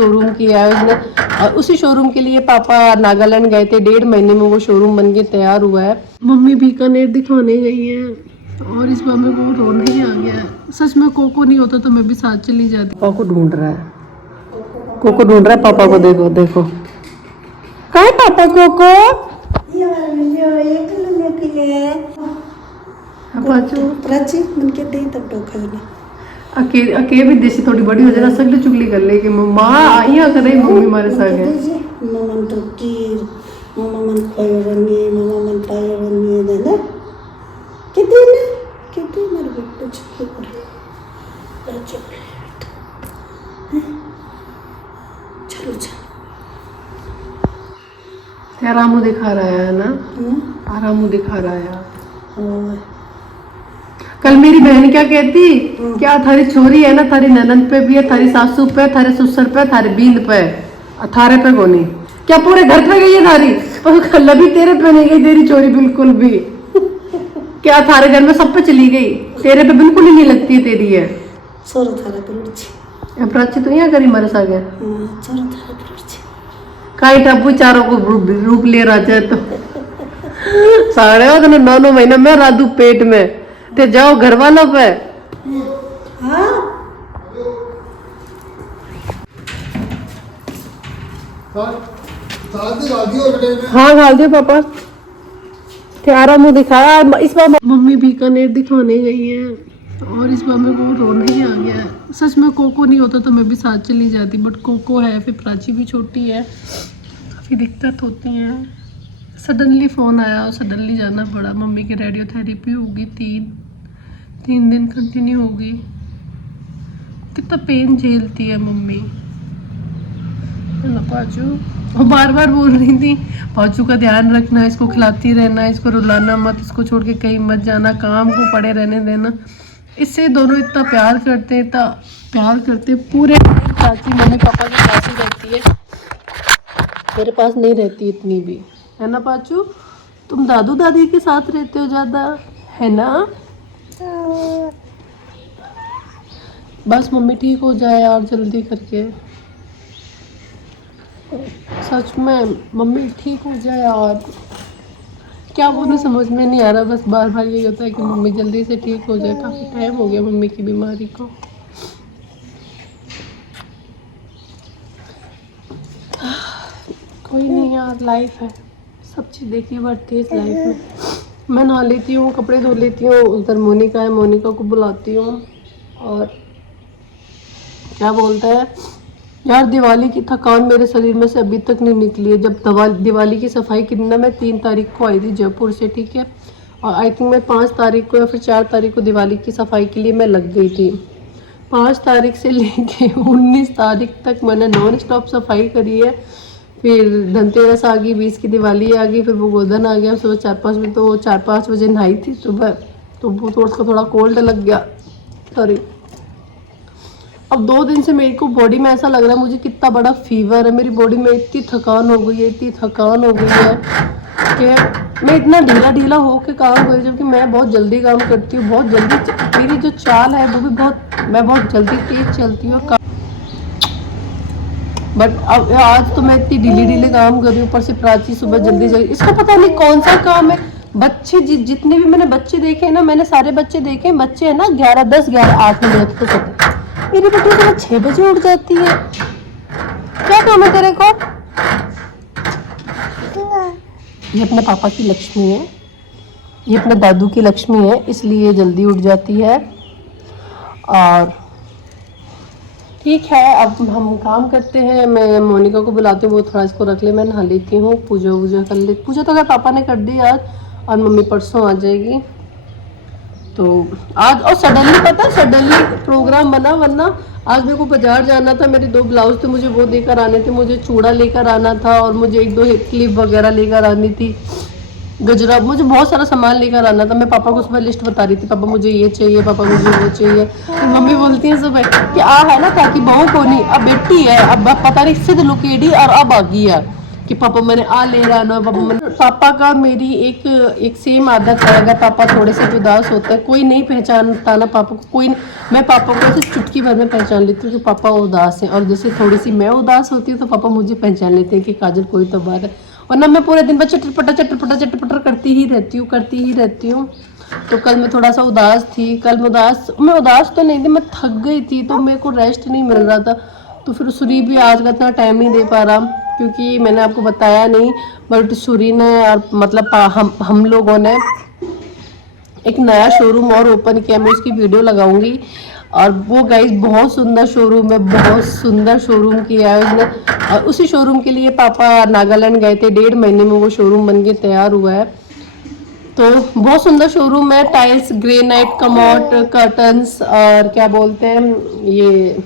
Showroom किया है उसने, और उसी शोरूम के लिए पापा नागालैंड गए थे। 1.5 महीने में वो शोरूम बन के तैयार हुआ है। मम्मी बीकानेर दिखाने गई है और इस बार मेरे को रोना ही आ गया है। सच में कोको नहीं होता तो मैं भी साथ चली जाती। पापा को ढूंढ रहा है, कोको ढूंढ रहा है पापा को। देखो देखो कहाँ है पापा कोको? अके भी देसी थोड़ी बड़ी हो जाए सगली चुगली कर ले कि माँ आई कर रही मम्मी हमारे साथ है। आराम दिखा रहा है ना, आराम दिखा रहा है। कल मेरी बहन क्या कहती, क्या थारी छोरी है ना, थारी ननद पे भी है, थारी सासू पे, थारे ससुर पे, थारी बींद पे, थारे पे कोनी, क्या पूरे घर पे गई है थारी? पर कल भी तेरे पे नहीं गई तेरी चोरी बिल्कुल भी। क्या थारे घर में सब पे चली गई, तेरे पे बिल्कुल ही नहीं लगती है तेरी है। प्राची तो यहाँ करी मर सा गया काई टापू चारों को रूप ले रहा है तो साढ़े 9 महीना में राधू पेट में ते जाओ घर वालों पे। हाँ घाल दियो पापा। त्यारा मुँह दिखाया। इस बार मम्मी बीकानेर दिखाने गई है और इस बार मेरे को रोना ही आ गया है। सच में कोको नहीं होता तो मैं भी साथ चली जाती, बट कोको है, फिर प्राची भी छोटी है, काफ़ी दिक्कत होती है। सडनली फ़ोन आया और सडनली जाना पड़ा। मम्मी की रेडियोथेरेपी होगी, 3 दिन कंटिन्यू होगी। कितना पेन झेलती है मम्मी ना पाचू। वो बार बार बोल रही थी पाचू का ध्यान रखना, इसको खिलाती रहना, इसको रुलाना मत, इसको छोड़ के कहीं मत जाना, काम को पड़े रहने देना। इससे दोनों इतना प्यार करते हैं, इतना प्यार करते हैं। पूरे चाची मम्मी पापा के पास ही रहती है, मेरे पास नहीं रहती इतनी भी, है ना पाचू? तुम दादू दादी के साथ रहते हो ज़्यादा, है ना? बस मम्मी ठीक हो जाए यार जल्दी करके, सच में मम्मी ठीक हो जाए। और क्या बोलूं समझ में नहीं आ रहा, बस बार बार ये होता है कि मम्मी जल्दी से ठीक हो जाए। काफ़ी टाइम हो गया मम्मी की बीमारी को। कोई नहीं यार, लाइफ है, सब चीज़ देखनी पड़ती है इस लाइफ में। मैं नहा लेती हूँ, कपड़े धो लेती हूँ, उधर मोनिका है, मोनिका को बुलाती हूँ। और क्या बोलता है यार, दिवाली की थकान मेरे शरीर में से अभी तक नहीं निकली है। जब दिवाली की सफाई की ना, मैं 3 तारीख को आई थी जयपुर से, ठीक है, और आई थिंक मैं 5 तारीख को या फिर 4 तारीख को दिवाली की सफाई के लिए मैं लग गई थी। 5 तारीख से लेके 19 तारीख तक मैंने नॉन स्टॉप सफाई करी है। फिर धनतेरस आ गई, 20 की दिवाली आ गई, फिर वो गोधन आ गया सुबह 4-5 बजे। तो 4-5 बजे नहाई थी सुबह, तो वो थोड़ा कोल्ड लग गया, सॉरी। अब 2 दिन से मेरे को बॉडी में ऐसा लग रहा है मुझे कितना बड़ा फीवर है। मेरी बॉडी में इतनी थकान हो गई है, इतनी थकान हो गई है कि मैं इतना ढीला होके काम कर रही हूँ, जबकि मैं बहुत जल्दी काम करती हूँ, बहुत जल्दी। मेरी जो चाल है वो भी मैं बहुत जल्दी तेज चलती हूँ। बट अब आज तो मैं इतनी ढीले काम कर रही हूँ, ऊपर से प्राची सुबह जल्दी जल्दी। इसका पता नहीं कौन सा काम है। बच्चे जितने भी मैंने बच्चे देखे हैं ना, मैंने सारे बच्चे देखे, बच्चे है ना 11, 10, 11, 8 बजे तो सोते। मेरी बेटी सुबह 6 बजे उठ जाती है। क्या काम है तेरे को? ये अपने पापा की लक्ष्मी है, ये अपने दादू की लक्ष्मी है, इसलिए जल्दी उठ जाती है। और ठीक है, अब हम काम करते हैं। मैं मोनिका को बुलाती हूँ, वो थोड़ा इसको रख ले, मैं नहा लेती हूँ, पूजा कर ले। पूजा तो अगर पापा ने कर दी आज, और मम्मी परसों आ जाएगी। तो आज और सडनली पता है, सडनली प्रोग्राम बना, वरना आज मेरे को बाजार जाना था। मेरे 2 ब्लाउज थे, मुझे वो लेकर आने थे, मुझे चूड़ा लेकर आना था, और मुझे 1-2 क्लिप वगैरह लेकर आनी थी, गजरा, मुझे बहुत सारा सामान लेकर आना था। मैं पापा को सुबह लिस्ट बता रही थी, पापा मुझे ये चाहिए, पापा मुझे वो चाहिए। तो मम्मी बोलती है सुबह कि है ना ताकि बहू को नहीं, अब बेटी है, अब पता नहीं सिद्ध लुकेडी और अब आ गई है कि पापा मैंने आ ले रहा ना, पापा का मेरी एक सेम आदत है। अगर पापा थोड़े से उदास होते हैं, कोई नहीं पहचानता ना पापा को, कोई मैं पापा को ऐसे चुटकी भर में पहचान लेती हूँ कि पापा उदास है। और जैसे थोड़ी सी मैं उदास होती हूँ तो पापा मुझे पहचान लेते हैं कि काजल कोई तो बात है। वरना मैं पूरे दिन बस चटपटा करती ही रहती हूँ। तो कल मैं थोड़ा सा उदास थी। कल मैं उदास तो नहीं थी, मैं थक गई थी, तो मेरे को रेस्ट नहीं मिल रहा था। तो फिर सूरी भी आज का इतना टाइम नहीं दे पा रहा, क्योंकि मैंने आपको बताया नहीं, बट सूरी ने और मतलब हम लोगों ने एक नया शोरूम और ओपन किया। मैं उसकी वीडियो लगाऊंगी। और वो गाइस बहुत सुंदर शोरूम है, बहुत सुंदर शोरूम किया है उसने। और उसी शोरूम के लिए पापा नागालैंड गए थे, 1.5 महीने में वो शोरूम बन के तैयार हुआ है। तो बहुत सुंदर शोरूम है। टाइल्स, ग्रेनाइट, कमोड, कर्टन्स और क्या बोलते हैं ये,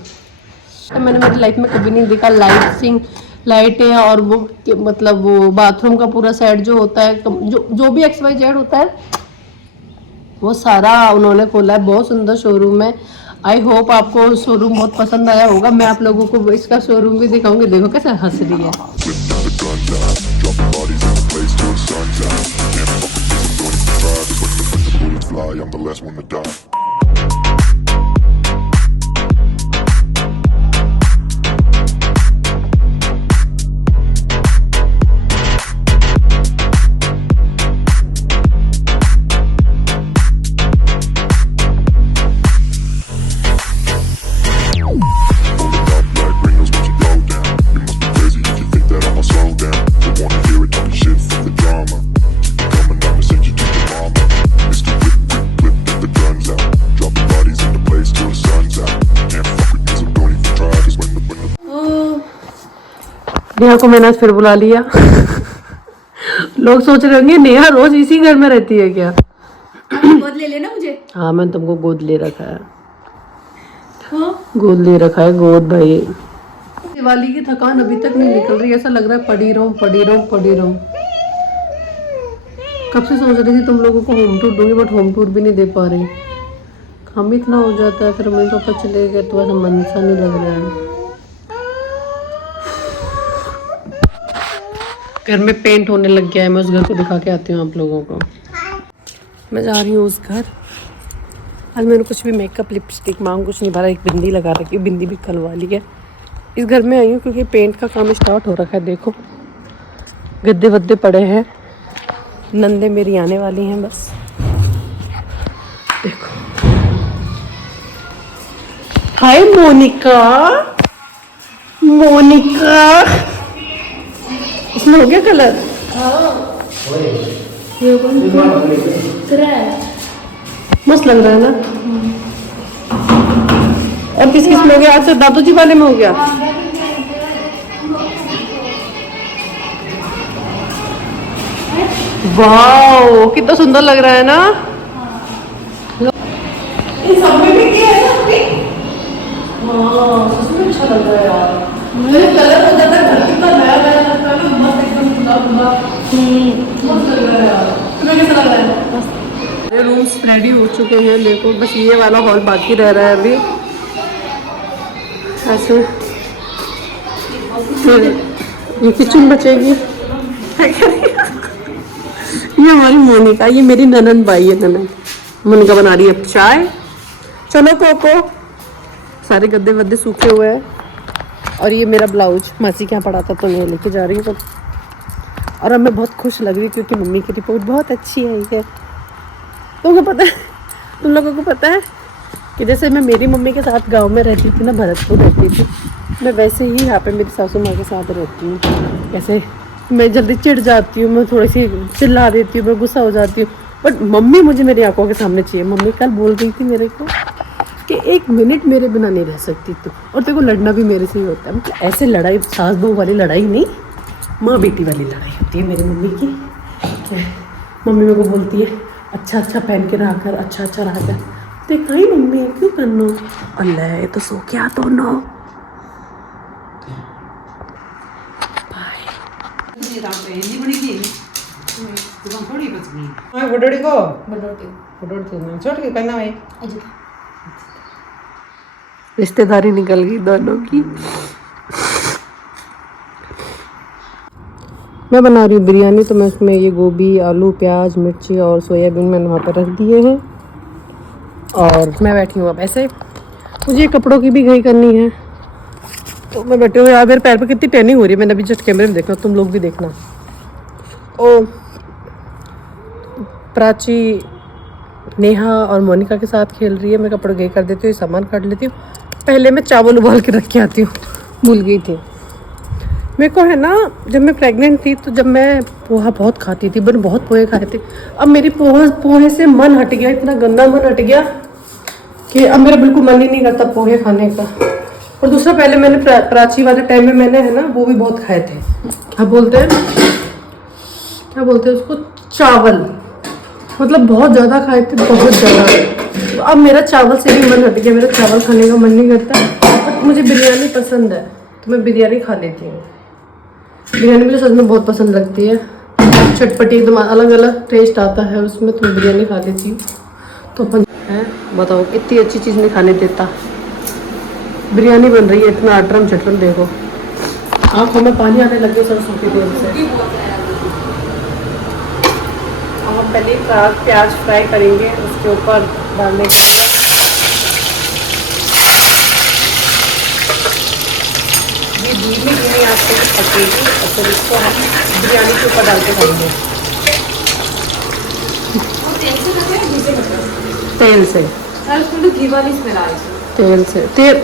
मैंने मेरी लाइफ में कभी नहीं देखा। लाइटें और वो मतलब वो बाथरूम का पूरा सेट जो होता है, जो भी XYZ होता है, वो सारा उन्होंने खोला है। बहुत सुंदर शोरूम है। आई होप आपको शोरूम बहुत पसंद आया होगा। मैं आप लोगों को इसका शोरूम भी दिखाऊंगी। देखो कैसे हंस रही है। I'm the last one to die. Neha को मैंने फिर बुला लिया। लोग सोच रहे होंगे नेहा रोज इसी घर में रहती है क्या? गोद ले लेना मुझे। हाँ, मैंने तुमको गोद ले रखा है। हाँ? गोद ले रखा है, गोद भाई। दिवाली की थकान अभी तक नहीं निकल रही, ऐसा लग रहा है पड़ी रहूं। कब से सोच रही थी तुम लोगों को होम टूर दूंगी, बट होम टूर भी नहीं दे पा रही। काम इतना हो जाता है, फिर मम्मी पापा चले गए तो ऐसा मन सा नहीं लग रहा है। घर में पेंट होने लग गया है। मैं उस घर को दिखा के आती हूँ आप लोगों को। मैं जा रही हूँ उस घर। आज मैंने कुछ भी मेकअप, लिपस्टिक, मांग कुछ नहीं भरा। एक बिंदी लगा रखी है, बिंदी भी कल वाली है। इस घर में आई हूँ क्योंकि पेंट का काम स्टार्ट हो रखा है। देखो गद्दे वद्दे पड़े हैं। नंदे मेरी आने वाली हैं बस। देखो, हाय मोनिका। इसमें हो गया कलर? मस्त लग रहा है ना। और किस में हो गया? अच्छा, दादू जी वाले में हो गया। वाओ, कितना सुंदर लग रहा है ना। इन सब में भी किया है ना? हाँ, इसमें अच्छा लग रहा है यार। मुझे कलर हो जाता है, घर कितना नया लगता है ना, मस्त एकदम खुला। मस्त लग रहा है यार। तुम्हें कैसा लग रहा है? मेरे रूम्स रेडी हो चुके हैं। देखो बस ये वाला हॉल बाकी रह रहा है अभी। ऐसे फिर ये किचन बचेगी। ये हमारी मोनिका, ये मेरी ननंद बाई है। मोनिका बना रही है अब चाय। चलो कोको, सारे गद्दे वद्दे सूखे हुए हैं। और ये मेरा ब्लाउज मासी के यहाँ पड़ा था तो मैं लेके जा रही हूँ। और अब मैं बहुत खुश लग रही हूँ क्योंकि मम्मी की रिपोर्ट बहुत अच्छी आई है। तुम लोगों को पता है कि जैसे मैं मेरी मम्मी के साथ गांव में रहती थी ना, भरतपुर रहती थी, मैं वैसे ही यहाँ पे मेरी सासू माँ के साथ रहती हूँ। कैसे मैं जल्दी चिढ़ जाती हूँ, मैं थोड़ी सी चिल्ला देती हूँ, मैं गुस्सा हो जाती हूँ, बट मम्मी मुझे मेरी आंखों के सामने चाहिए। मम्मी कल बोल रही थी मेरे को कि 1 मिनट मेरे बिना नहीं रह सकती तू। और तेरे को लड़ना भी मेरे से ही होता है। मतलब ऐसे लड़ाई, सास बहू वाली लड़ाई नहीं, माँ बेटी वाली लड़ाई होती है मेरी मम्मी की। मम्मी मेरे को बोलती है अच्छा पहन के रहा कर, अच्छा रहा कर। देखा ही मम्मी है, क्यों करना? अल्लाह, तो सो क्या तो नो। रिश्तेदारी निकल गई दोनों की। मैं बना रही हूँ बिरयानी, तो मैं उसमें ये गोभी, आलू, प्याज, मिर्ची और सोयाबीन मैंने वहाँ पर रख दिए हैं। और मैं बैठी हूँ अब ऐसे, मुझे कपड़ों की भी घई करनी है, तो मैं बैठी हूँ। यार मेरे पैर पे कितनी टैनिंग हो रही है, मैंने अभी जस्ट कैमरे में देखना, तुम लोग भी देखना। ओ प्राची नेहा और मोनिका के साथ खेल रही है, मैं कपड़े घई कर देती हूँ, सामान काट लेती हूँ। पहले मैं चावल उबाल के रख के आती हूँ, भूल गई थी। मेरे को है ना, जब मैं प्रेग्नेंट थी तो जब मैं पोहा बहुत खाती थी, मैंने बहुत पोहे खाए थे। अब मेरी पोहे से मन हट गया, इतना गंदा मन हट गया कि अब मेरा बिल्कुल मन ही नहीं करता पोहे खाने का। और दूसरा, पहले मैंने प्राची वाले टाइम में मैंने है ना वो भी बहुत खाए थे, क्या बोलते हैं उसको, चावल, मतलब बहुत ज़्यादा खाए थे, बहुत ज़्यादा। तो अब मेरा चावल से भी मन हट गया, मेरा चावल खाने का मन नहीं करता। बट मुझे बिरयानी पसंद है, तो मैं बिरयानी खा लेती हूँ। बिरयानी मुझे सच में बहुत पसंद लगती है, चटपटी, एकदम अलग अलग टेस्ट आता है उसमें, तो मैं बिरयानी खा लेती हूँ। तो अपन है, बताओ इतनी अच्छी चीज़ नहीं खाने देता। बिरयानी बन रही है, इतना अटरम चटरम, देखो आँखों में पानी आने लग गया सरसों के तेल से। और हम पहले प्याज फ्राई करेंगे, उसके ऊपर डालने के बाद ये धीमी आंच पे पकेगी, और फिर इसको हम बिरयानी के ऊपर डाल के खाएंगे। तेल से उसमें तो घी वाली स्मेल आ रही है। तेल से तेल